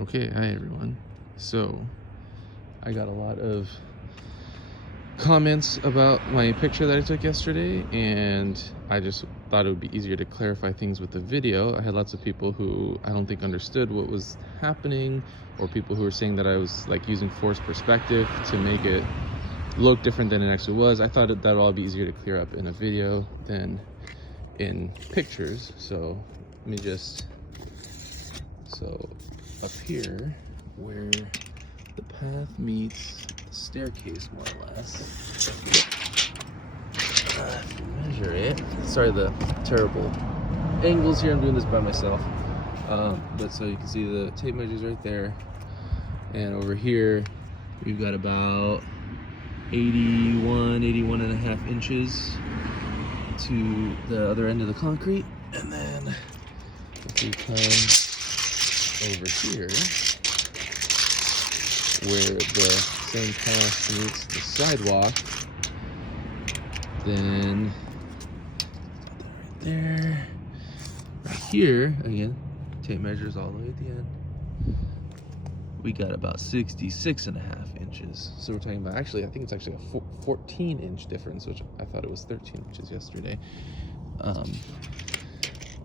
Okay, hi everyone. So, I got a lot of comments about my picture that I took yesterday, and I just thought it would be easier to clarify things with the video. I had lots of people who I don't think understood what was happening, or people who were saying that I was like using forced perspective to make it look different than it actually was. I thought that would all be easier to clear up in a video than in pictures. So, let me just, so up here where the path meets the staircase, more or less. If you measure it, sorry the terrible angles here, I'm doing this by myself. But so you can see the tape measures right there. And over here, we've got about 81 and a half inches to the other end of the concrete. And then if we come over here, where the same path meets the sidewalk, then right there, right here, again, tape measures all the way at the end, we got about 66 and a half inches. So we're talking about, actually, I think it's actually a 14-inch difference, which I thought it was 13 inches yesterday.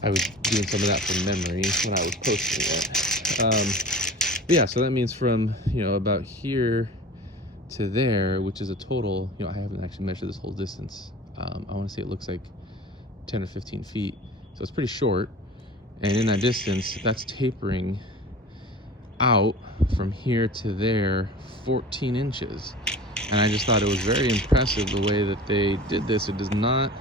I was doing some of that from memory when I was posting it. Yeah, so that means from, about here to there, which is a total, I haven't actually measured this whole distance. I want to say it looks like 10 or 15 feet. So it's pretty short. And in that distance, that's tapering out from here to there 14 inches. And I just thought it was very impressive the way that they did this. It does not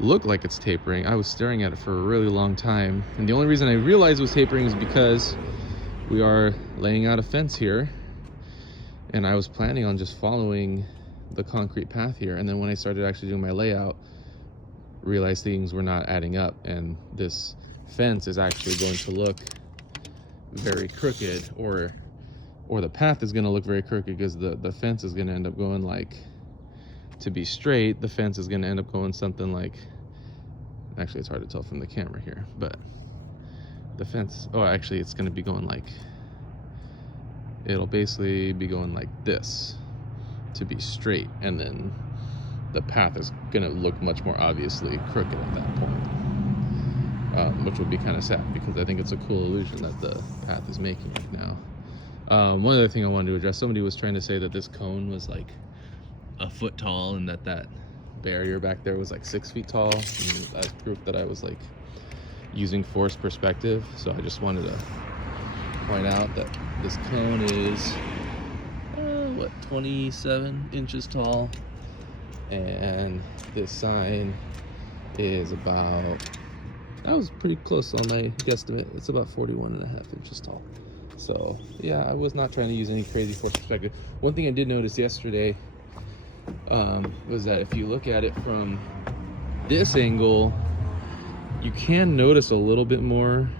look like it's tapering. I was staring at it for a really long time. And the only reason I realized it was tapering is because we are laying out a fence here, and I was planning on just following the concrete path here. And then when I started actually doing my layout, realized things were not adding up, and this fence is actually going to look very crooked, or the path is going to look very crooked, because the fence is going to end up going like, to be straight, the fence is going to end up going something like, actually it's hard to tell from the camera here, but the fence, actually it's going to be going like, it'll basically be going like this to be straight, and then the path is going to look much more obviously crooked at that point, which would be kind of sad, because I think it's a cool illusion that the path is making right now. One other thing I wanted to address, somebody was trying to say that this cone was like a foot tall, and that barrier back there was like 6 feet tall, and that's proof that I was like using forced perspective. So I just wanted to point out that this cone is 27 inches tall, and this sign is about, I was pretty close on my guesstimate, it's about 41 and a half inches tall. So yeah, I was not trying to use any crazy forced perspective. One thing I did notice yesterday was that if you look at it from this angle, you can notice a little bit more.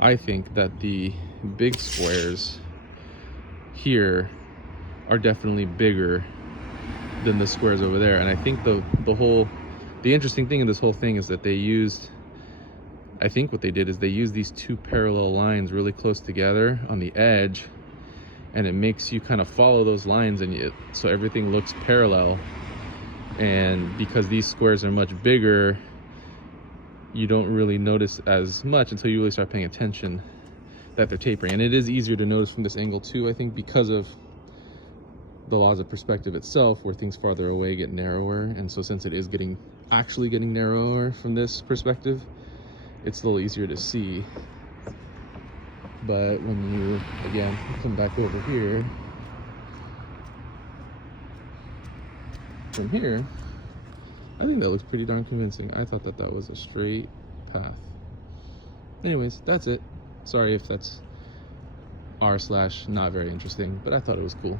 I think that the big squares here are definitely bigger than the squares over there. And I think the interesting thing in this whole thing is that they used, I think what they did is they used these two parallel lines really close together on the edge, and it makes you kind of follow those lines, and so everything looks parallel. And because these squares are much bigger, you don't really notice as much until you really start paying attention that they're tapering. And it is easier to notice from this angle too, I think, because of the laws of perspective itself, where things farther away get narrower. And so since it is actually getting narrower from this perspective, it's a little easier to see. But when you, again, come back over here, from here, I think that looks pretty darn convincing. I thought that was a straight path. Anyways, that's it. Sorry if that's r/not very interesting, but I thought it was cool.